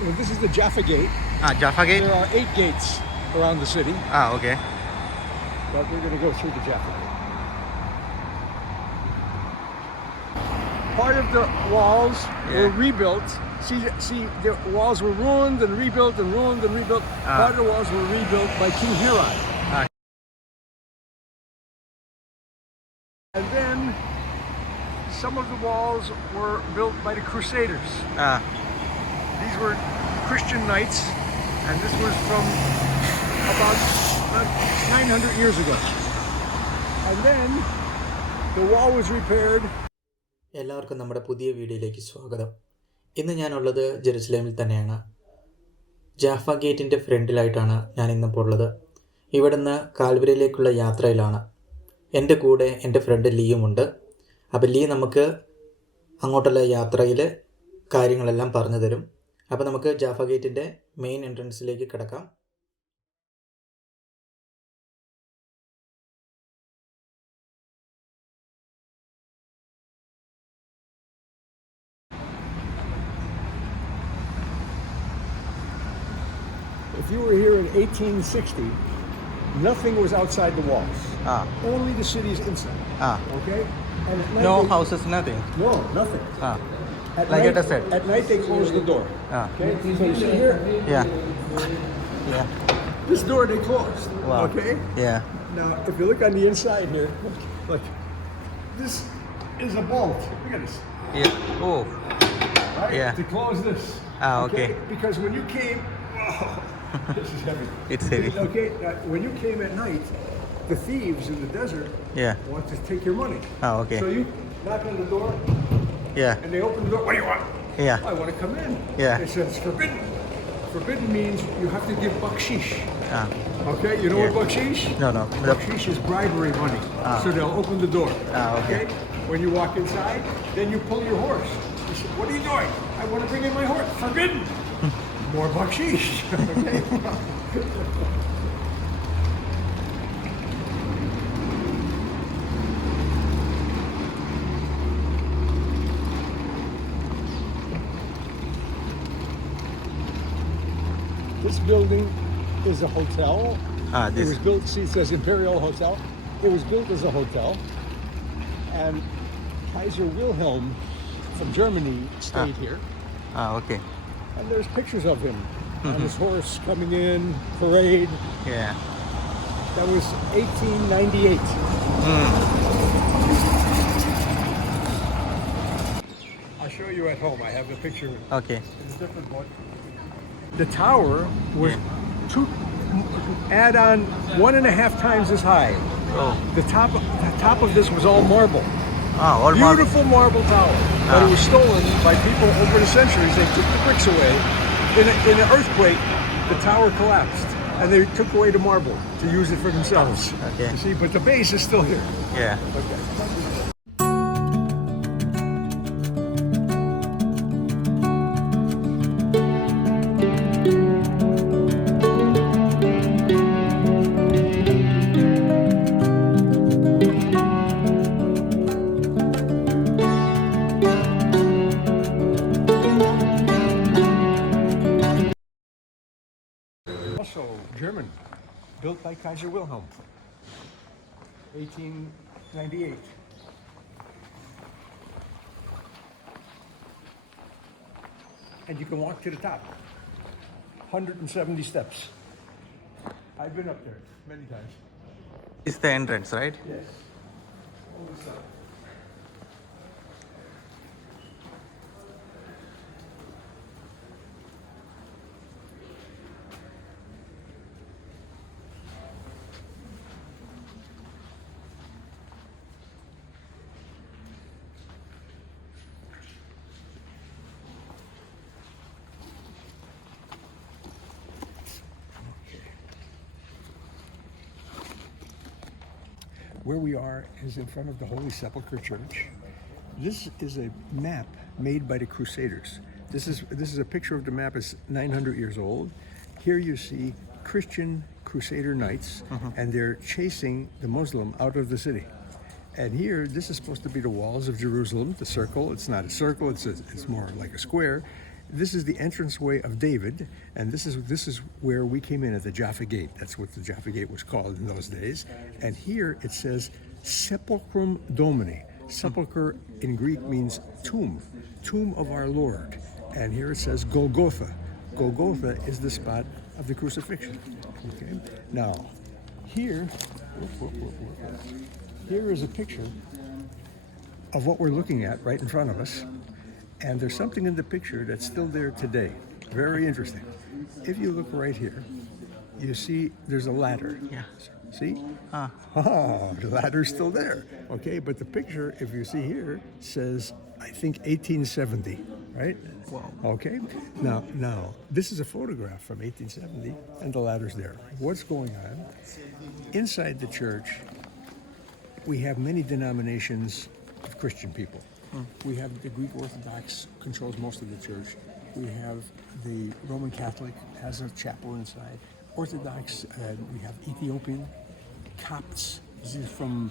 Well, this is the Jaffa Gate. Jaffa Gate? There are 8 gates around the city. Okay. But we're going to go through the Jaffa Gate. Part of the walls were rebuilt. See, the walls were ruined and rebuilt and ruined and rebuilt. Part of the walls were rebuilt by King Herod. And then some of the walls were built by the Crusaders. These were Christian knights, and this was from about 900 years ago. And then the wall was repaired. എല്ലാവർക്കും നമ്മുടെ പുതിയ വീഡിയോയിലേക്ക് സ്വാഗതം. ഇന്ന് ഞാനുള്ളത് ജെറുസലേമിൽ തന്നെയാണ്. ജാഫ ഗേറ്റിൻ്റെ ഫ്രണ്ടിലായിട്ടാണ് ഞാൻ ഇന്നിപ്പോൾ ഉള്ളത്. ഇവിടുന്ന് കാൽവരിയിലേക്കുള്ള യാത്രയിലാണ്. എൻ്റെ കൂടെ എൻ്റെ ഫ്രണ്ട് ലീയുമുണ്ട്. അപ്പോൾ ലീ നമുക്ക് അങ്ങോട്ടുള്ള യാത്രയിൽ കാര്യങ്ങളെല്ലാം പറഞ്ഞു തരും. അപ്പോൾ നമുക്ക് ജാഫ ഗേറ്റിൻ്റെ മെയിൻ എൻട്രൻസിലേക്ക് കിടക്കാം. If you were here in 1860, nothing was outside the walls. Only the city's inside. Okay? And at night No houses, nothing. No, nothing. Like I said. At night they close the door. Okay? So you see here? Yeah. This door they closed. Wow. Okay? Yeah. Now, if you look on the inside here, look. This is a bolt. Look at this. Yeah. Oh. Right? Yeah. To close this. Okay. Because when you came, this is heavy. It's heavy. Okay, when you came at night, the thieves in the desert want to take your money. Okay. So you knock on the door, and they open the door. What do you want? Yeah. I want to come in. Yeah. They said it's forbidden. Forbidden means you have to give bakshish. Okay, you know what bakshish? No. Bakshish is bribery money. So they'll open the door. Okay. When you walk inside, then you pull your horse. You say, what are you doing? I want to bring in my horse. Forbidden. More bakshish. Okay. This building is a hotel. It was built, see, it says Imperial Hotel. It was built as a hotel. And Kaiser Wilhelm from Germany stayed here. Okay. And there's pictures of him on his horse coming in, parade. Yeah. That was 1898. I'll show you at home. I have the picture. Okay. It's a different one. The tower was add on 1.5 times as high. Oh. The top of this was all marble. All Beautiful marble tower. But it was stolen by people over the centuries. They took the bricks away. In an earthquake, the tower collapsed. And they took away the marble to use it for themselves. Okay. You see, but the base is still here. Yeah. Okay. Also German, built by Kaiser Wilhelm, 1898. And you can walk to the top, 170 steps. I've been up there many times. It's the entrance, right? Yes. Always up. Where we are is in front of the Holy Sepulchre Church. This is a map made by the Crusaders. This is a picture of the map. It's 900 years old. Here you see Christian Crusader knights, and they're chasing the Muslim out of the city. And here, this is supposed to be the walls of Jerusalem, the circle. It's not a circle, it's more like a square. This is the entranceway of David, and this is where we came in at the Jaffa Gate. That's what the Jaffa Gate was called in those days. And here it says Sepulchrum Domini. Sepulcher in Greek means tomb, tomb of our Lord. And here it says Golgotha. Golgotha is the spot of the crucifixion. Okay. Now, here is a picture of what we're looking at right in front of us. And there's something in the picture that's still there today. Very interesting. If you look right here, you see there's a ladder. Yeah. See? The ladder's still there. Okay, but the picture, if you see here, says, I think 1870, right? Wow. Okay. Now, this is a photograph from 1870, and the ladder's there. What's going on? Inside the church, we have many denominations of Christian people. We have the Greek Orthodox controls most of the church. We have the Roman Catholic has a chapel inside. Orthodox, we have Ethiopian, Copts, this is from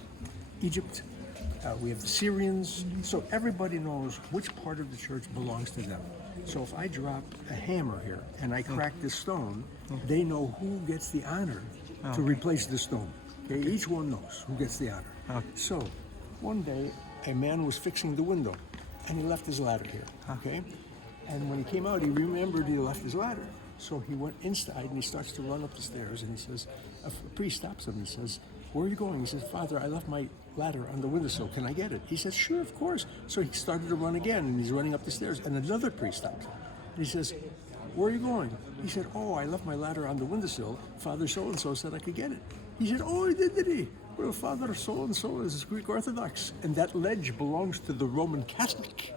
Egypt. We have the Syrians. So everybody knows which part of the church belongs to them. So if I drop a hammer here and I crack this stone, they know who gets the honor to replace the stone. Okay? Each one knows who gets the honor. So one day, a man was fixing the window, and he left his ladder here, okay? And when he came out, he remembered he left his ladder. So he went inside, and he starts to run up the stairs, and he says, a priest stops him and says, where are you going? He says, Father, I left my ladder on the windowsill. Can I get it? He says, sure, of course. So he started to run again, and he's running up the stairs, and another priest stops him. And he says, where are you going? He said, oh, I left my ladder on the windowsill. Father so-and-so said I could get it. He said, oh, did he? Well, Father so-and-so is Greek Orthodox, and that ledge belongs to the Roman Catholic.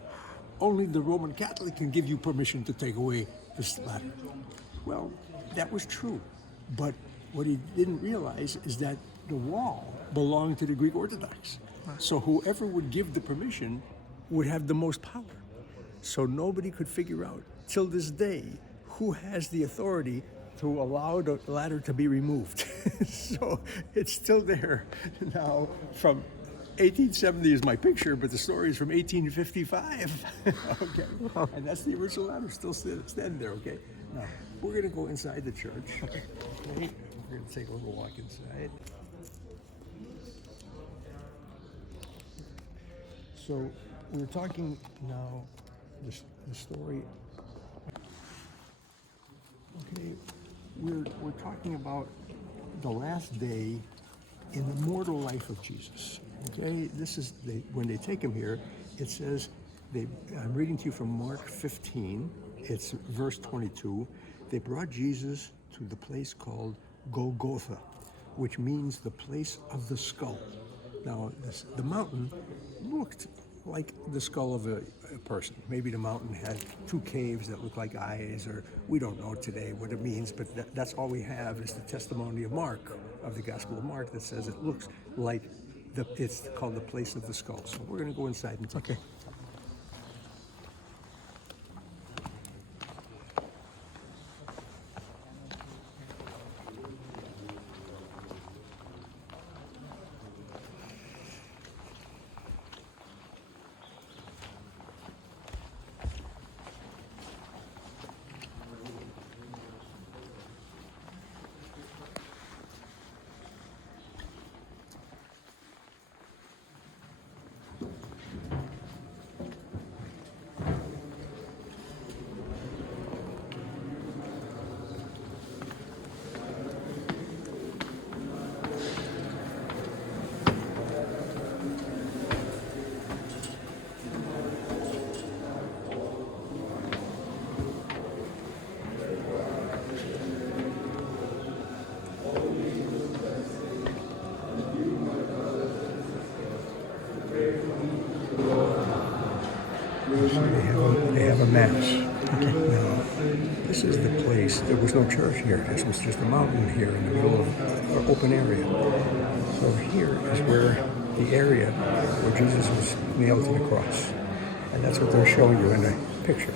Only the Roman Catholic can give you permission to take away this ladder. Well, that was true, but what he didn't realize is that the wall belonged to the Greek Orthodox. So whoever would give the permission would have the most power. So nobody could figure out, till this day, who has the authority to allow the ladder to be removed. So it's still there. Now, from 1870 is my picture, but the story is from 1855. Okay, and that's the original ladder still standing there, okay? Now, we're gonna go inside the church. Okay, we're gonna take a little walk inside. So we're talking now, the story. Okay, we're talking about the last day in the mortal life of Jesus. Okay, this is when they take him here. It says I'm reading to you from Mark 15. It's verse 22. They brought Jesus to the place called Golgotha, which means the place of the skull. Now, the mountain looked like the skull of a person. Maybe the mountain had two caves that look like eyes, or we don't know today what it means, but that's all we have is the testimony of Mark, of the Gospel of Mark, that says it looks like it's called the place of the skull. So we're going to go inside and take it. They have a mass. Okay. Now, this is the place. There was no church here. This was just a mountain here in the middle of an open area. So here is where the area where Jesus was nailed to the cross. And that's what they're showing you in the picture.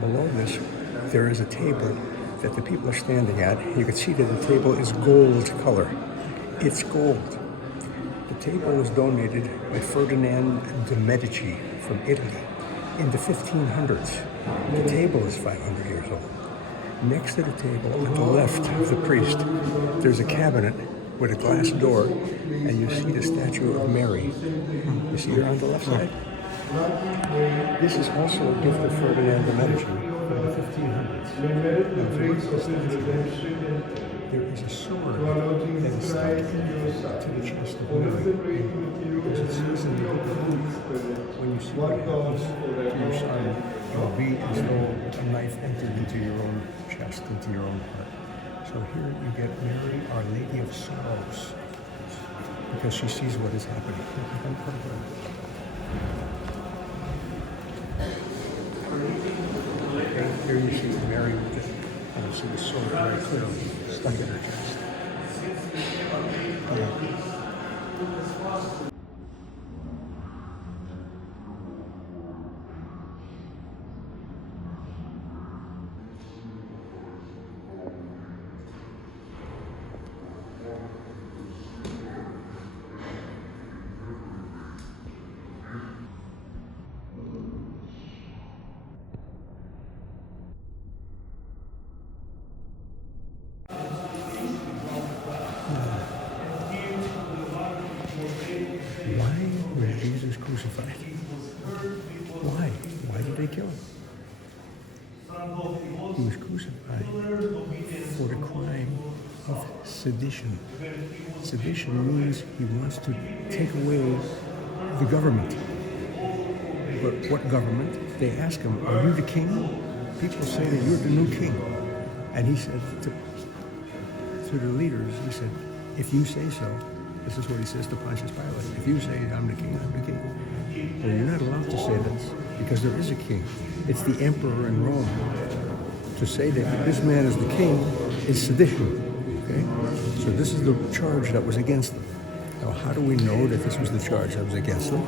Below this, there is a table that the people are standing at. You can see that the table is gold color. It's gold. The table was donated by Ferdinand de' Medici from Italy in the 1500s. The table is 500 years old. Next to the table, on the left of the priest, there's a cabinet with a glass door, and you see the statue of Mary. You see her on the left side? This is also a gift of Ferdinand de Medici from the 1500s. Now, if you look at the statue, there is a sword that is stuck to the chest of Mary. Because it says in the book of Luke, when you see what happens to your son, it will be as though a knife entered into your own chest, into your own heart. So here you get Mary, Our Lady of Sorrows, because she sees what is happening. Here you see Mary with it, and you see the sword very clearly stuck in her chest. Why was Jesus crucified? Why? Why did they kill him? He was crucified for the crime of sedition. Sedition means he wants to take away the government. But what government? They ask him, are you the king? People say that you're the new king. And he said to the leaders, he said, if you say so, this is what he says to Pontius Pilate. If you say I'm the king, I'm the king. Well, you're not allowed to say this because there is a king. It's the emperor in Rome. To say that this man is the king is sedition. Okay? So this is the charge that was against them. Now, how do we know that this was the charge that was against them?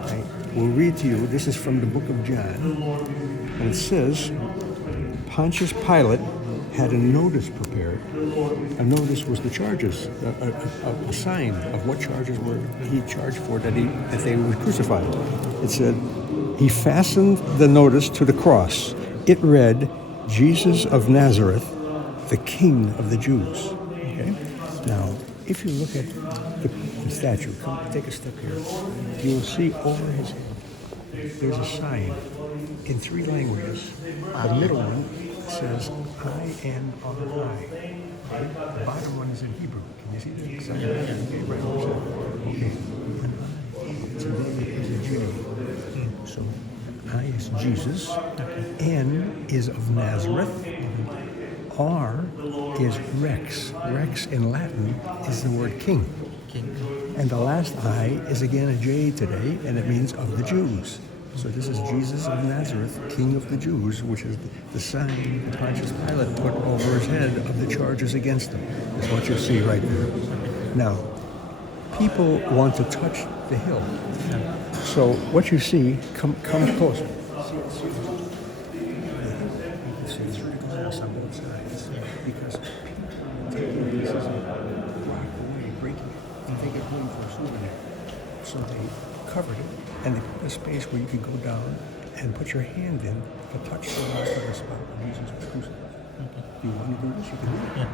Right? We'll read to you. This is from the book of John. And it says, Pontius Pilate had a notice prepared. A notice was the charges, a sign of what charges were he charged for that they were crucified. It said, he fastened the notice to the cross. It read, Jesus of Nazareth, the King of the Jews. Okay? Now, if you look at the statue, come take a step here, you will see over his head, there's a sign in 3 languages. The middle one says I-N-R-I. The bottom one is in Hebrew. Can you see that? Sign right over there. Okay. Today is a J. So I is Jesus. N is of Nazareth. R is Rex. Rex in Latin is the word king. And the last I is again a J today, and it means of the Jews. So this is Jesus of Nazareth, King of the Jews, which is the sign that Pontius Pilate put over his head of the charges against him. That's what you see right there. Now, people want to touch the hill. So what you see, come closer. See through the glass on both sides. Because taking pieces of rock away, breaking it, and take it home for a souvenir. So they covered it. And they put a space where you could go down and put your hand in to touch the rock of the spot where Jesus was crucified. Do you want to do this? You can do it.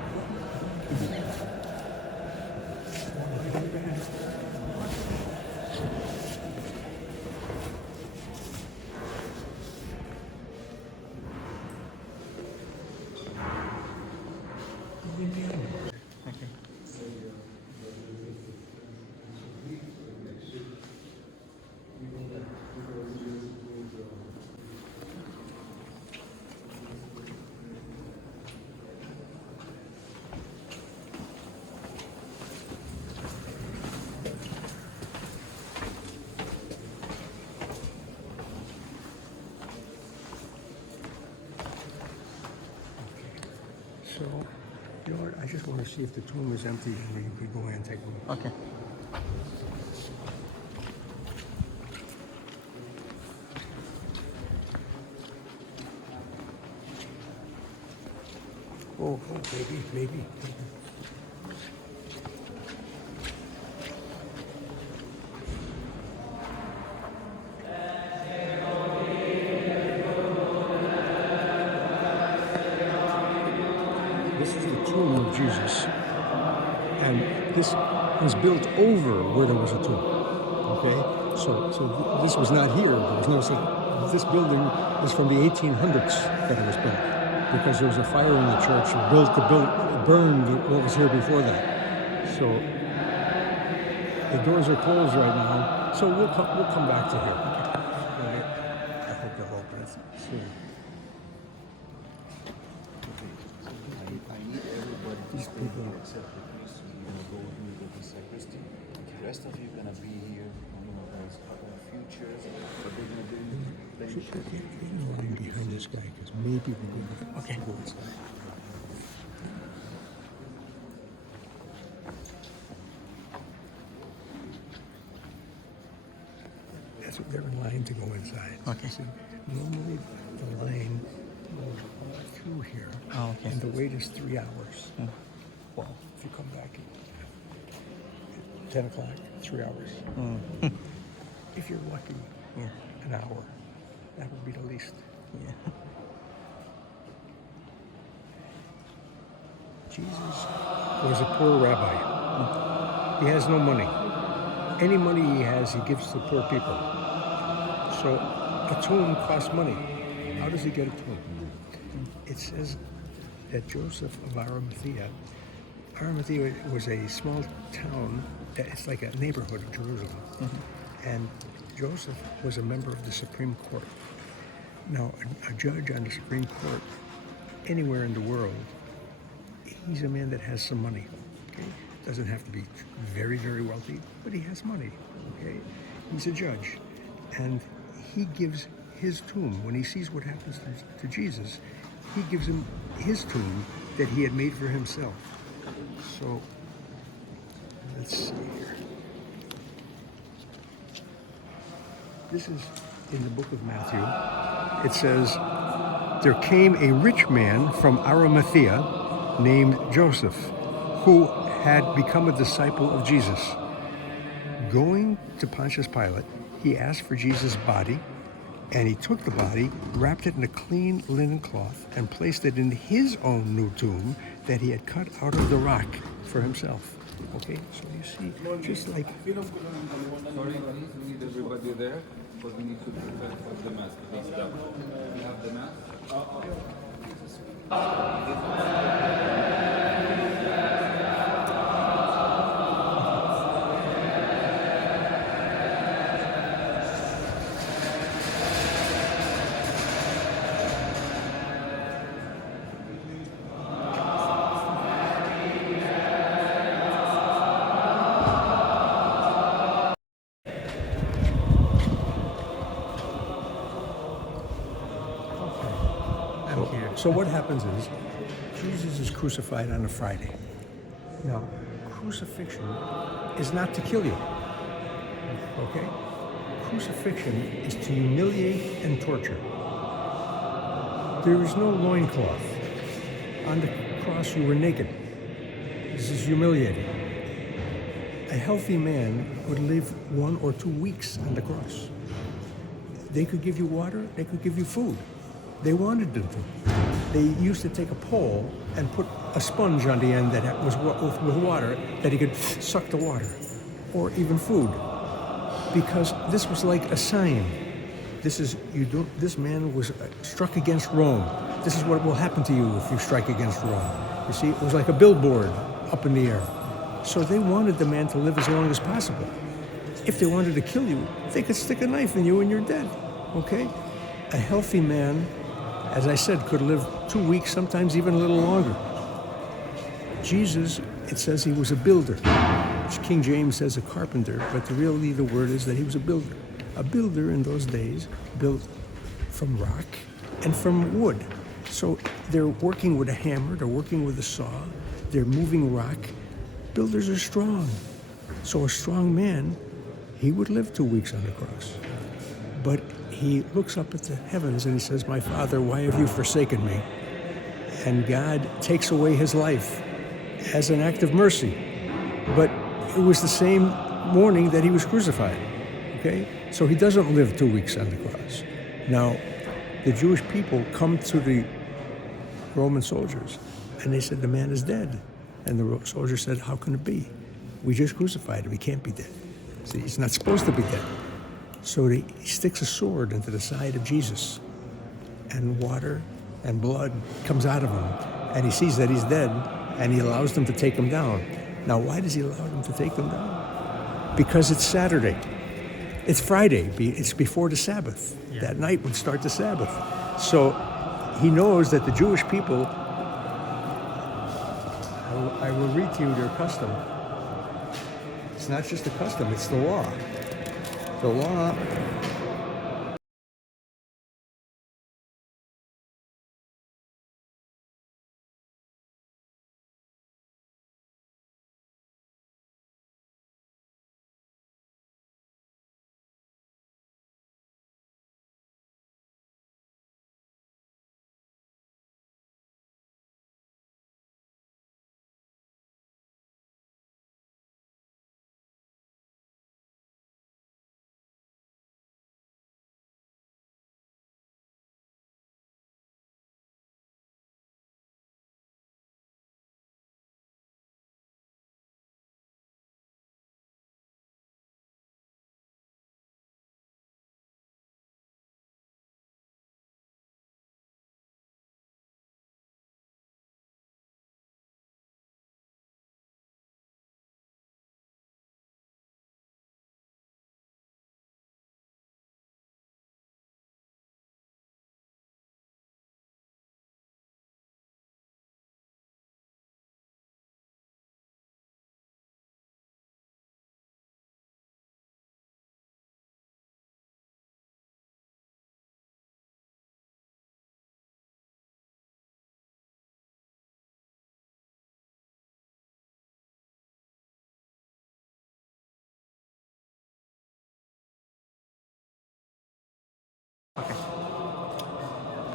So, you know what? I just want to see if the tomb is empty and you could go in and take a look. Okay. Oh, maybe. tomb of Jesus, and this was built over where there was a tomb. Okay, this was not here. There was no such. This building is from the 1800s that it was built, because there was a fire in the church. It burned what was here before that. So the doors are closed right now. So we'll come back to here. I hope they'll open it soon. I need everybody to stay here except the priest. You're gonna go with me to the sacristy. The rest of you are gonna be here. There's a couple of few chairs, but they're gonna do Line behind this guy, because maybe we're going to go inside. That's what they're in line to go inside. Okay. So normally the line goes all through here, Oh, okay. and the wait is 3 hours. Wow. If you come back at 10 o'clock, 3 hours. If you're lucky, Yeah. an hour. That would be the least. Yeah. Jesus was a poor rabbi. He has no money. Any money he has, he gives to poor people. So a tomb costs money. How does he get a tomb? It says that Joseph of Arimathea was a small town, it's like a neighborhood of Jerusalem. And Joseph was a member of the Supreme Court. Now, a judge on the Supreme Court, anywhere in the world, he's a man that has some money. Okay, doesn't have to be very, very wealthy, but he has money. Okay, he's a judge, and he gives his tomb when he sees what happens to Jesus. He gives him his tomb that he had made for himself. So let's see here. This is in the book of Matthew. It says, there came a rich man from Arimathea named Joseph, who had become a disciple of Jesus. Going to Pontius Pilate, he asked for Jesus' body, and he took the body, wrapped it in a clean linen cloth, and placed it in his own new tomb that he had cut out of the rock for himself. Okay, so you see, just like Sorry, we need everybody there, because we need to prepare for the mass. Please, we have the mass. So what happens is, Jesus is crucified on a Friday. Now, crucifixion is not to kill you, okay? Crucifixion is to humiliate and torture. There is no loincloth. On the cross, you were naked. This is humiliating. A healthy man would live 1 or 2 weeks on the cross. They could give you water, they could give you food. They wanted them to. They used to take a pole and put a sponge on the end that was with water, that he could suck the water, or even food, because this was like a sign. This man was struck against Rome. This is what will happen to you if you strike against Rome. You see, it was like a billboard up in the air. So they wanted the man to live as long as possible. If they wanted to kill you, they could stick a knife in you and you're dead, okay? A healthy man, as I said, could live 2 weeks, sometimes even a little longer. Jesus, it says he was a builder. King James says a carpenter, but really the word is that he was a builder. A builder in those days built from rock and from wood. So they're working with a hammer, they're working with a saw, they're moving rock. Builders are strong. So a strong man, he would live 2 weeks on the cross. But he looks up at the heavens and he says, "My Father, why have you forsaken me?" And God takes away his life as an act of mercy. But it was the same morning that he was crucified, okay? So he doesn't live 2 weeks on the cross. Now, the Jewish people come to the Roman soldiers. And they said, the man is dead. And the soldier said, how can it be? We just crucified him. He can't be dead. See, he's not supposed to be dead. So he sticks a sword into the side of Jesus, and water and blood comes out of him. And he sees that he's dead, and he allows them to take him down. Now, why does he allow them to take them down? Because it's Saturday. It's Friday. It's before the Sabbath. Yeah. That night would start the Sabbath. So he knows that the Jewish people, I will read to you their custom. It's not just a custom, it's the law. The law.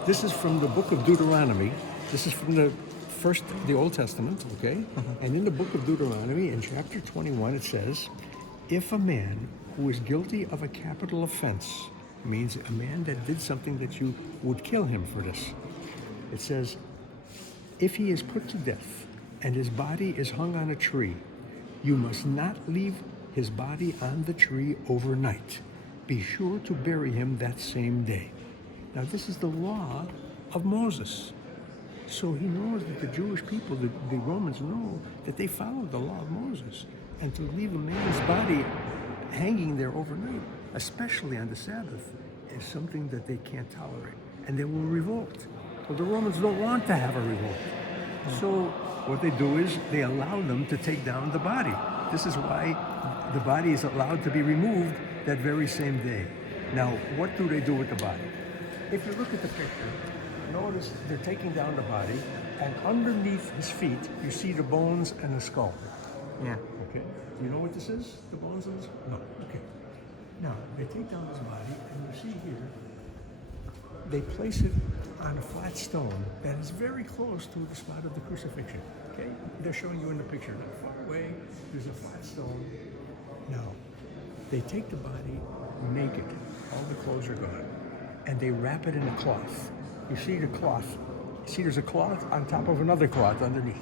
This is from the book of Deuteronomy. This is from the Old Testament, okay? And in the book of Deuteronomy, in chapter 21, it says, if a man who is guilty of a capital offense, means a man that did something that you would kill him for this. It says, if he is put to death and his body is hung on a tree, you must not leave his body on the tree overnight. Be sure to bury him that same day. Now, this is the law of Moses. So he knows that the Jewish people, the Romans know that they followed the law of Moses. And to leave a man's body hanging there overnight, especially on the Sabbath, is something that they can't tolerate. And they will revolt. Well, the Romans don't want to have a revolt. So what they do is they allow them to take down the body. This is why the body is allowed to be removed that very same day. Now, what do they do with the body? If you look at the picture, notice they're taking down the body, and underneath his feet, you see the bones and the skull. Yeah. Okay? Do you know what this is? The bones and the skull? No. Okay. Now, they take down his body, and you see here, they place it on a flat stone that is very close to the spot of the crucifixion. Okay? They're showing you in the picture. Not far away, there's a flat stone. Now, they take the body naked. All the clothes are gone. And they wrap it in a cloth. You see the cloth. See, there's a cloth on top of another cloth underneath.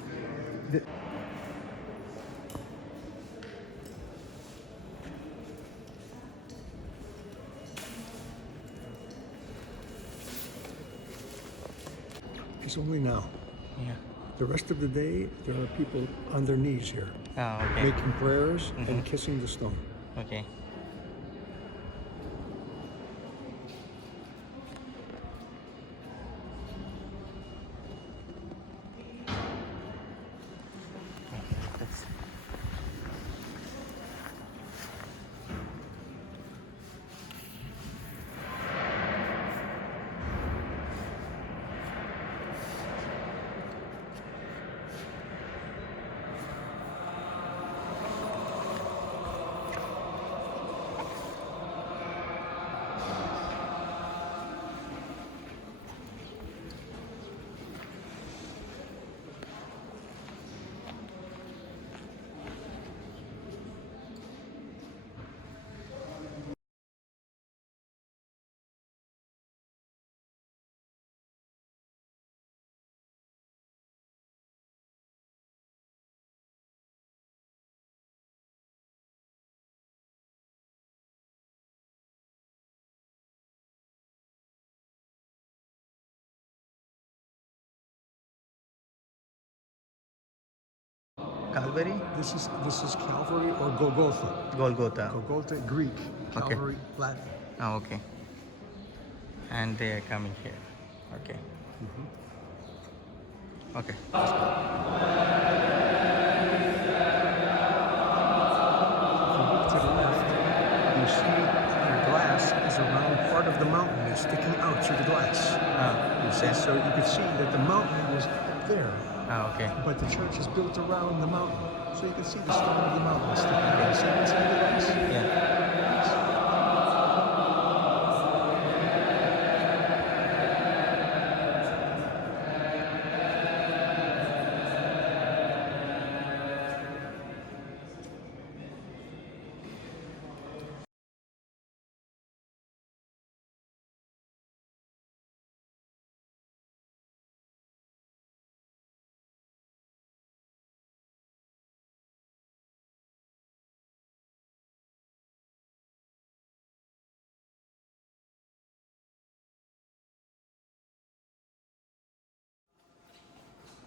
It's only now. Yeah. The rest of the day, there are people on their knees here, Okay. making prayers and kissing the stone. Okay. Calvary? This is Calvary or Golgotha. Golgotha. Golgotha, Greek. Okay. Calvary, Latin. Okay. And they are coming here. Okay. Okay. Let's go. If you look to the left, you see the glass is a round part of the mountain is sticking out through the glass. You see, so you can see that the mountain is up there, Okay. but the church is built around the mountain. So you can see the stone of the mountain sticking out. See inside the glass? Yeah.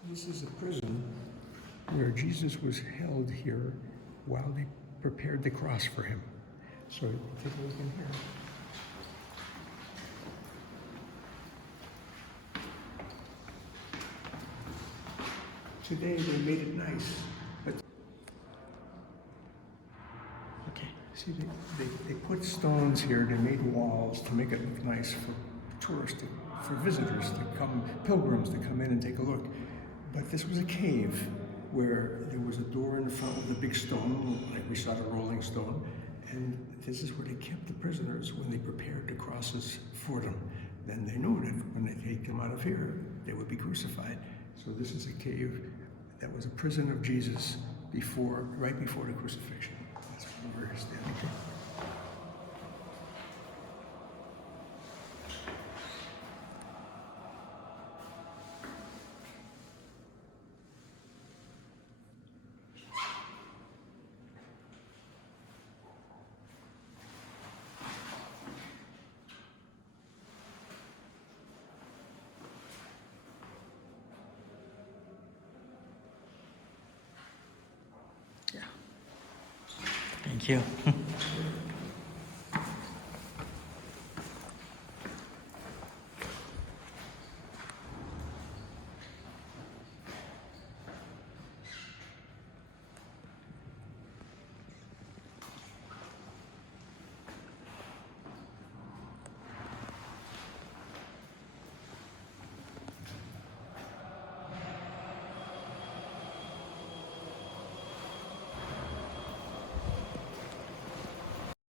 This is a prison where Jesus was held here while they prepared the cross for him. So take a look in here. Today they made it nice, but Okay. see, they put stones here, they made walls to make it look nice for tourists, for visitors to come, pilgrims to come in and take a look. But this was a cave where there was a door in the front with a big stone, like we saw the Rolling Stone, and this is where they kept the prisoners when they prepared the crosses for them. Then they knew that when they take them out of here, they would be crucified. So this is a cave that was a prison of Jesus right before the crucifixion. That's where we're standing here. Thank you.